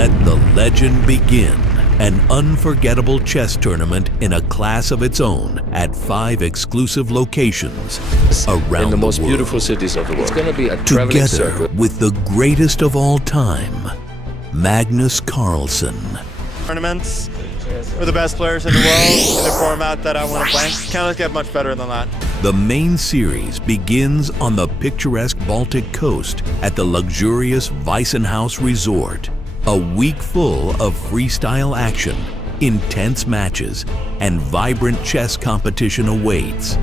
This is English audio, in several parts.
Let the legend begin. An unforgettable chess tournament in a class of its own at 5 exclusive locations around in the most world. beautiful cities of the world. It's going to be a traveling Together circuit. with the greatest of all time, Magnus Carlsen. Tournaments with the best players in the world in the format that I want to play. Can't get much better than that. The main series begins on the picturesque Baltic coast at the luxurious Weissenhaus Resort. A week full of freestyle action, intense matches, and vibrant chess competition awaits.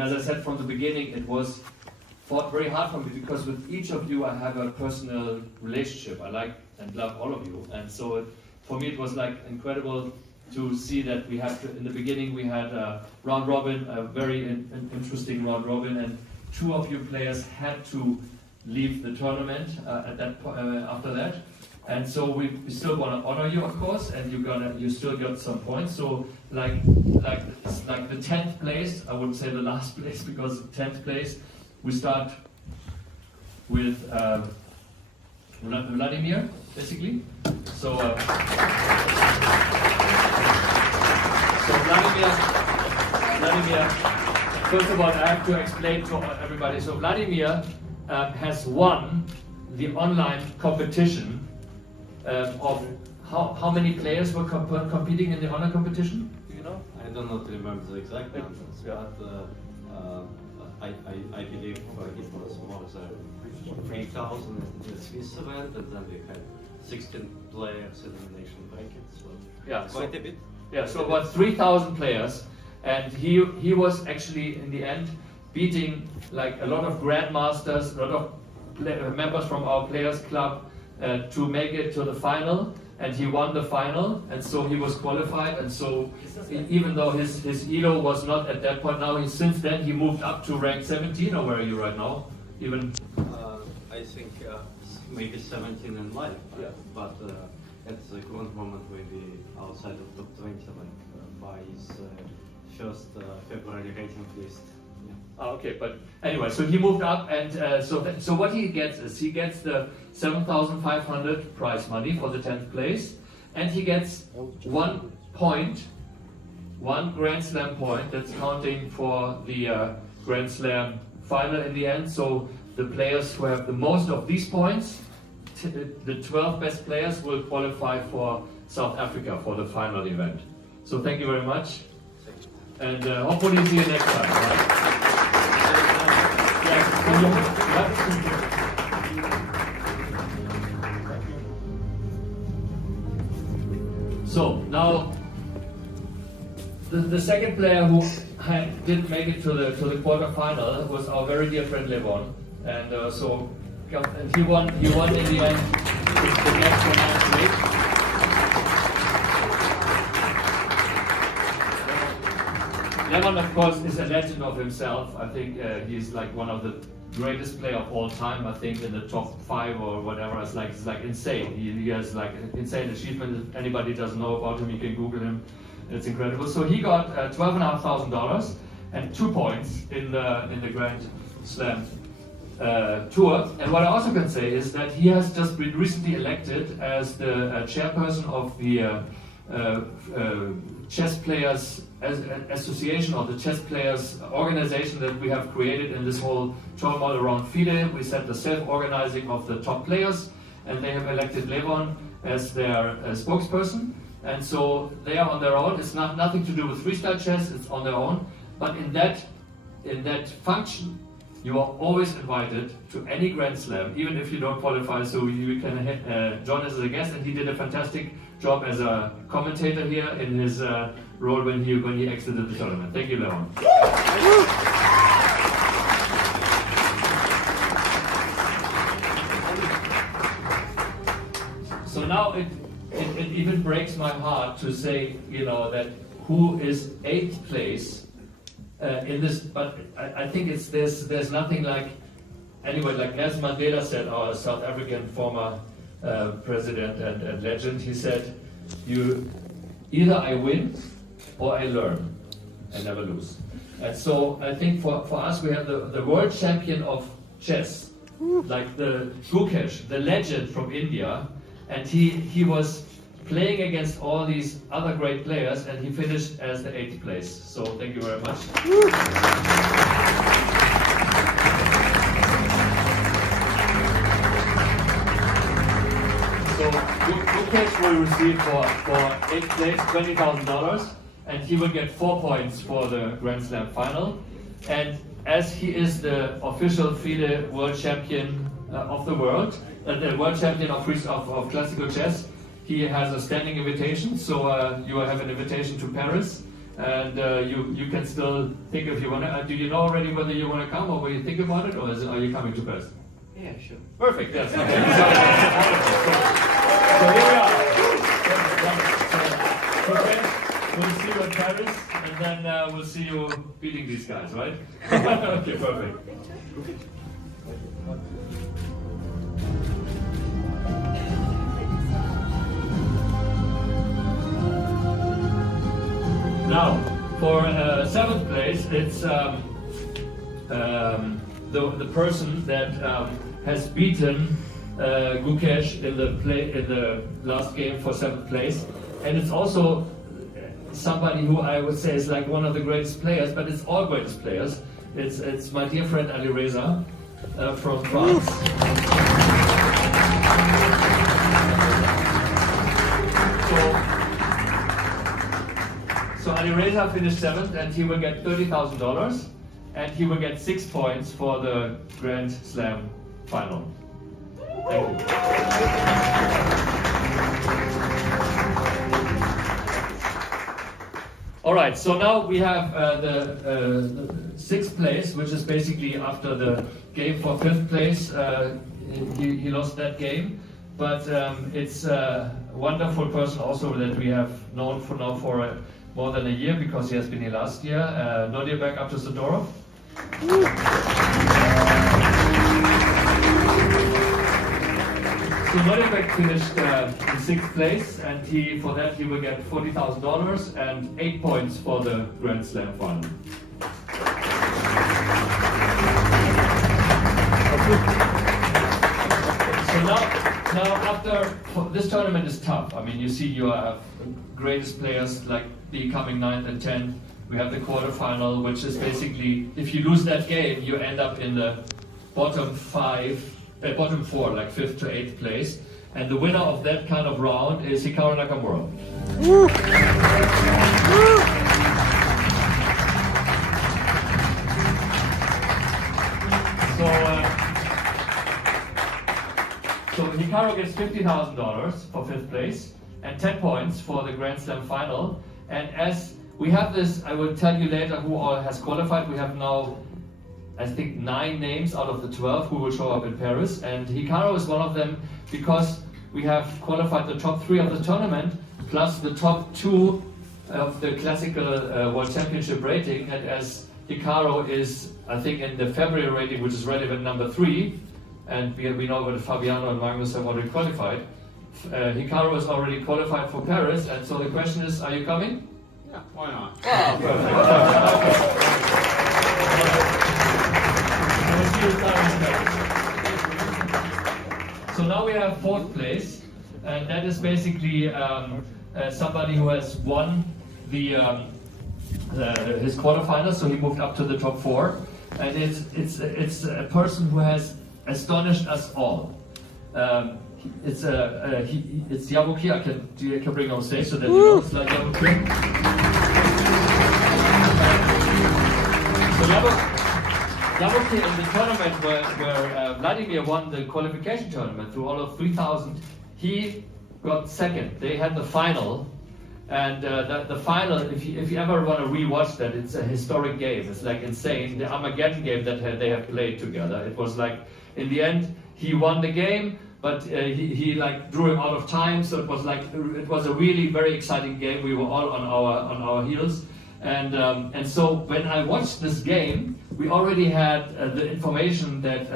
As I said from the beginning, it was fought very hard for me because with each of you I have a personal relationship. I like and love all of you, and so for me it was like incredible to see that we have in the beginning we had a round robin, a very interesting round robin, and 2 of you players had to leave the tournament after that, and so we still want to honor you, of course, and you still got some points. So like the 10th place, I wouldn't say the last place because 10th place, we start with Vladimir, basically. So Vladimir, first of all, I have to explain to everybody. So Vladimir has won the online competition of how many players were competing in the online competition? Do you know? I do not remember the exact numbers, but I believe it was more than 3,000 in the Swiss event, and then we had 16 players elimination bracket, so yeah, quite a bit. Yeah, so about 3,000 players, and he was actually in the end beating like a lot of grandmasters, a lot of members from our players club to make it to the final, and he won the final, and so he was qualified. And so even though his elo was not at that point, now since then he moved up to rank 17, or where are you right now? Even I think maybe 17 in life, yeah. But at the current moment we'll be outside of top 20, like by his first February rating list. Yeah. Okay, but anyway, so he moved up, and so what he gets is he gets the 7,500 prize money for the 10th place, and he gets 1 point, 1 Grand Slam point that's counting for the Grand Slam final in the end. So the players who have the most of these points, the 12 best players, will qualify for South Africa for the final event. So thank you very much, and hopefully see you next time. Right? So now the second player who didn't make it to the quarterfinal was our very dear friend Levon, and and he won in the end the match for 9-8. Levon, of course, is a legend of himself. I think he's like one of the greatest player of all time. I think in the top 5 or whatever. It's like insane. He has like an insane achievement. If anybody doesn't know about him, you can Google him. It's incredible. So he got $12,500 and 2 points in the Grand Slam tour. And what I also can say is that he has just been recently elected as the chairperson of the chess players association, or the chess players organization that we have created in this whole turmoil around FIDE. We said the self-organizing of the top players, and they have elected Levon as their spokesperson. And so they are on their own. It's nothing to do with freestyle chess. It's on their own. But in that function, you are always invited to any Grand Slam, even if you don't qualify. So you can join us as a guest. And he did a fantastic job as a commentator here in his role when he exited the tournament. Thank you, Levon. So now it even breaks my heart to say, that who is 8th place in this, but I think there's nothing like, anyway, like Nelson Mandela said, our South African former president and legend, he said, either I win or I learn and never lose. And so I think for us, we have the world champion of chess, like the Gukesh, the legend from India, and he was playing against all these other great players, and he finished as the 8th place. So thank you very much. So Gukesh will receive for 8th place $20,000, and he will get 4 points for the Grand Slam final. And as he is the official FIDE world champion of the world, the world champion of classical chess, he has a standing invitation. So you will have an invitation to Paris, and you can still think if you want to. Do you know already whether you want to come, or will you think about it, or are you coming to Paris? Yeah, sure. Perfect. Yes. Okay. So here we are. Okay. We'll see you in Paris, and then we'll see you beating these guys, right? Okay. Perfect. Now, for 7th place, it's the person that has beaten Gukesh in the last game for 7th place, and it's also somebody who I would say is like one of the greatest players, but it's all greatest players. It's my dear friend Ali Reza from France. So Ali Reza finished 7th, and he will get $30,000, and he will get 6 points for the Grand Slam final. Thank you. All right, so now we have the 6th place, which is basically after the game for 5th place. He lost that game, but it's a wonderful person also that we have known for now for more than a year, because he has been here last year. Nodierberg up to Zadorov. So Nodierberg finished in 6th place, and for that he will get $40,000 and 8 points for the Grand Slam final. So now after this tournament is tough. I mean, you see your greatest players like becoming 9th and 10th. We have the quarterfinal, which is basically, if you lose that game, you end up in the bottom 4, like 5th to 8th place. And the winner of that kind of round is Hikaru Nakamura. So Hikaru gets $50,000 for 5th place and 10 points for the Grand Slam final. And as we have this, I will tell you later who all has qualified. We have now, I think, 9 names out of the 12 who will show up in Paris. And Hikaru is one of them, because we have qualified the top 3 of the tournament, plus the top 2 of the classical World Championship rating. And as Hikaru is, I think, in the February rating, which is relevant number 3, and we know that Fabiano and Magnus have already qualified, Hikaru is already qualified for Paris. And so the question is, are you coming? Yeah, why not? Oh, perfect. Okay. So now we have 4th place, and that is basically somebody who has won his quarterfinals, so he moved up to the top 4, and it's a person who has astonished us all. It's Yabuki. I can bring on stage so that you know it's like Yabuki. So Yabuki in the tournament where Vladimir won the qualification tournament through all of 3,000, he got 2nd. They had the final, and the final, if you ever want to rewatch that, it's a historic game. It's like insane. The Armageddon game that they have played together. It was like, in the end, he won the game, but he like drew him out of time. So it was a really very exciting game. We were all on our heels, and so when I watched this game, we already had the information that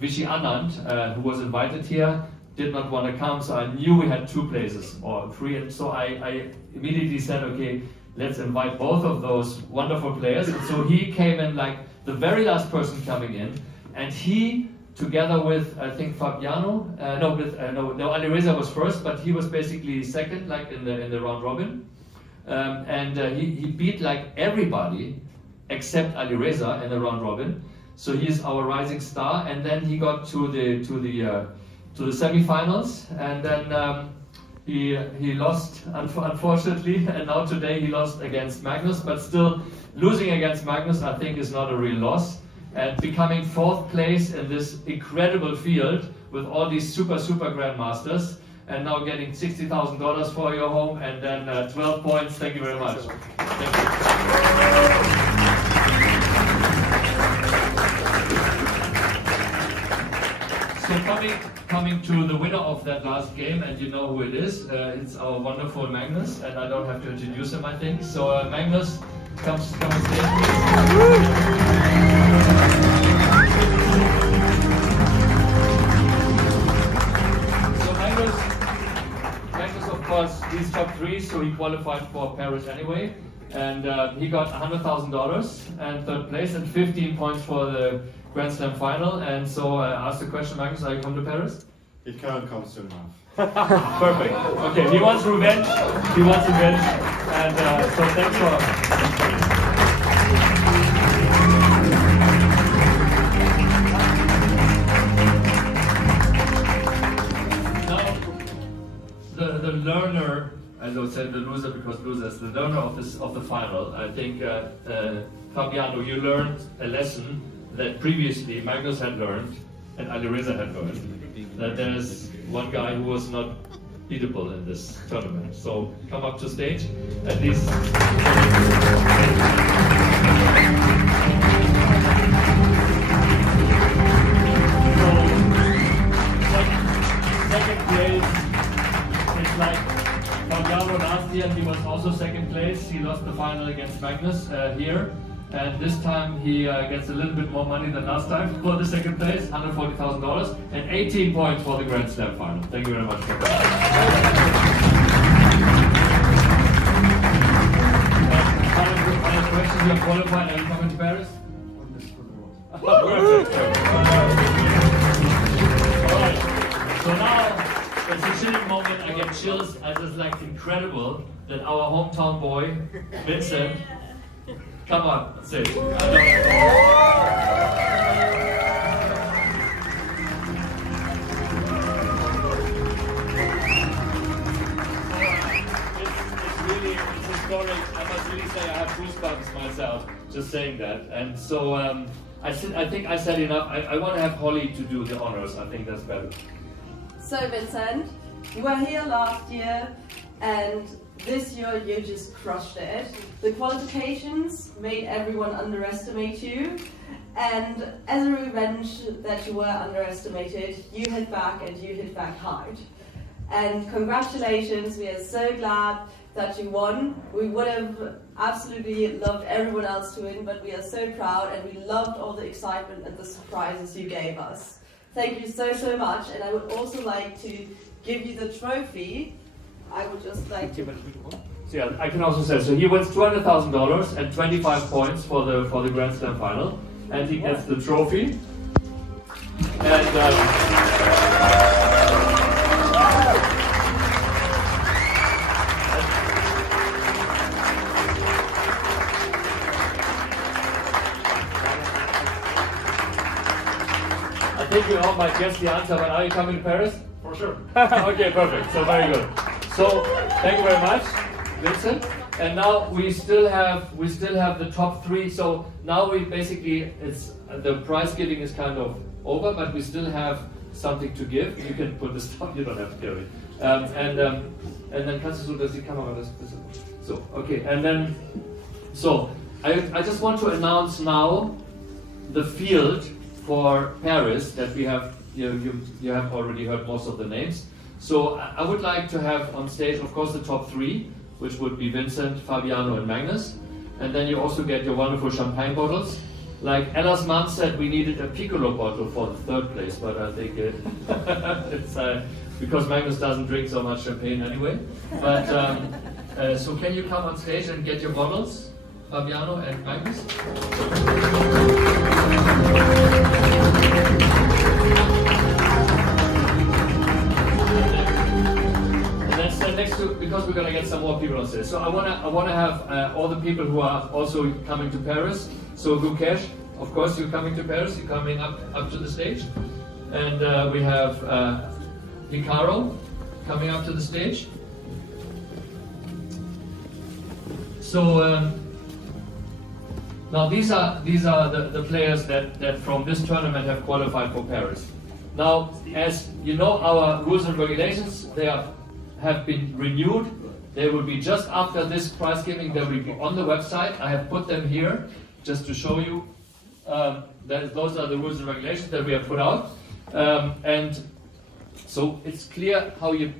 Vichy Anand, who was invited here, did not want to come. So I knew we had 2 places or 3, and so I immediately said, okay, let's invite both of those wonderful players. And so he came in like the very last person coming in. And he, together with, I think, Fabiano, Ali Reza was first, but he was basically 2nd, like in the round robin. He beat like everybody except Ali Reza in the round robin. So he's our rising star. And then he got to the semifinals, and then he lost, unfortunately. And now today he lost against Magnus, but still losing against Magnus, I think, is not a real loss. And becoming 4th place in this incredible field with all these super grandmasters, and now getting $60,000 for your home, and then 12 points. Thank you very much. Thank you. So coming to the winner of that last game, and you know who it is. It's our wonderful Magnus, and I don't have to introduce him, I think. So Magnus, come on stage, please. So Magnus, of course, he's top 3, so he qualified for Paris anyway, and he got $100,000 and 3rd place and 15 points for the Grand Slam final. And so I asked the question, Magnus, are you coming to Paris? It can't come soon enough. Perfect. Okay, he wants revenge. And so thanks for. Now, the learner, I don't say the loser because losers, the learner of the final. I think Fabiano, you learned a lesson that previously Magnus had learned and Alireza had learned, that there's one guy who was not beatable in this tournament. So come up to stage, at least. So, second place, it's like Fabiano last year, he was also second place. He lost the final against Magnus here. And this time he gets a little bit more money than last time for the second place, $140,000 and 18 points for the Grand Slam final. Thank you very much for that. Final question, you are qualified, are you coming to Paris? Perfect. Alright, so now it's a chilling moment. I get chills as it's like incredible that our hometown boy, Vincent, come on, say it. It's historic. I must really say I have goosebumps myself just saying that. And so I think I said enough. I want to have Holly to do the honors. I think that's better. So Vincent, you were here last year, and this year you just crushed it. The qualifications made everyone underestimate you, and as a revenge that you were underestimated, you hit back and you hit back hard. And congratulations, we are so glad that you won. We would have absolutely loved everyone else to win, but we are so proud and we loved all the excitement and the surprises you gave us. Thank you so much, and I would also like to give you the trophy. I would just like to. So yeah, I can also say, so he wins $200,000 and 25 points for the Grand Slam final, and he gets the trophy. And I think you all might guess the answer, but are you coming to Paris? For sure. Okay, perfect. So very good. So thank you very much, Vincent. And now we still have the top 3. So now we basically, it's the prize giving is kind of over, but we still have something to give. You can put this down. You don't have to carry it. And then kannst du das die Kamera das so okay. And then so I just want to announce now the field for Paris that we have. You have already heard most of the names. So I would like to have on stage, of course, the top 3, which would be Vincent, Fabiano, and Magnus. And then you also get your wonderful champagne bottles. Like Ella's mom said, we needed a piccolo bottle for the 3rd place, but I think it's because Magnus doesn't drink so much champagne anyway. But so can you come on stage and get your bottles, Fabiano and Magnus? Next to, because we're gonna get some more people on stage. So I wanna have all the people who are also coming to Paris. So Lukesh, of course you're coming to Paris. You're coming up to the stage, and we have Hikaru coming up to the stage. So now these are the players that from this tournament have qualified for Paris. Now, as you know, our rules and regulations, have been renewed. They will be just after this prize giving, they will be on the website. I have put them here just to show you that those are the rules and regulations that we have put out. And so it's clear how you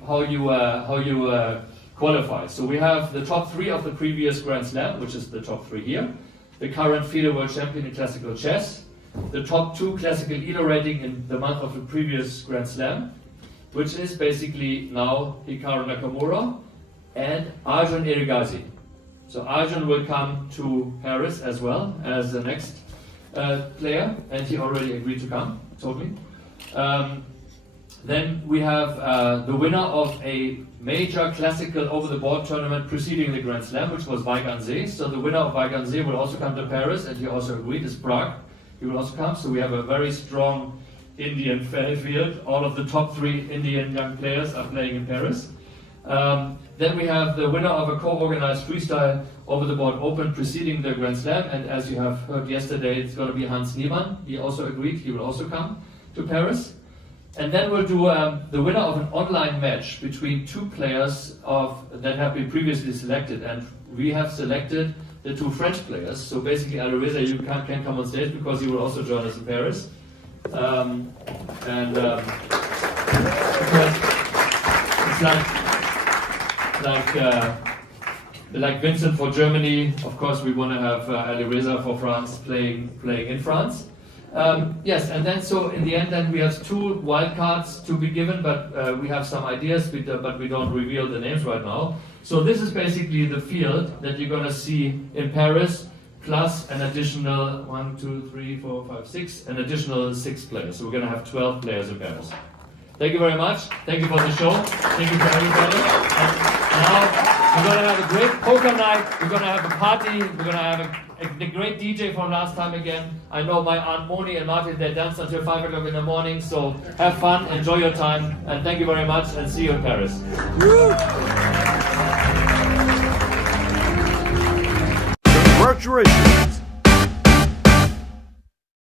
qualify. So we have the top 3 of the previous Grand Slam, which is the top 3 here. The current FIDE World Champion in classical chess. The top 2 classical ELO rating in the month of the previous Grand Slam, which is basically now Hikaru Nakamura and Arjun Erigaisi. So Arjun will come to Paris as well as the next player, and he already agreed to come, told me. Then we have the winner of a major classical over-the-board tournament preceding the Grand Slam, which was Weissenhaus. So the winner of Weissenhaus will also come to Paris, and he also agreed, is Prague. He will also come, so we have a very strong Indian field. All of the top 3 Indian young players are playing in Paris. Then we have the winner of a co-organized freestyle over-the-board open preceding the Grand Slam, and as you have heard yesterday, it's going to be Hans Niemann. He also agreed, he will also come to Paris. And then we'll do the winner of an online match between 2 players that have been previously selected, and we have selected the 2 French players. So basically, Alireza, you can come on stage because he will also join us in Paris. It's like Vincent for Germany. Of course, we want to have Alireza for France playing in France. Yes, and then so in the end, then we have 2 wildcards to be given, but we have some ideas, but we don't reveal the names right now. So this is basically the field that you're going to see in Paris, plus an additional 1, 2, 3, 4, 5, 6, an additional 6 players. So we're going to have 12 players in Paris. Thank you very much. Thank you for the show. Thank you for everybody. And now we're going to have a great poker night. We're going to have a party. We're going to have a great DJ from last time again. I know my Aunt Moni and Martin, they danced until 5 o'clock in the morning. So have fun, enjoy your time, and thank you very much, and see you in Paris. Congratulations.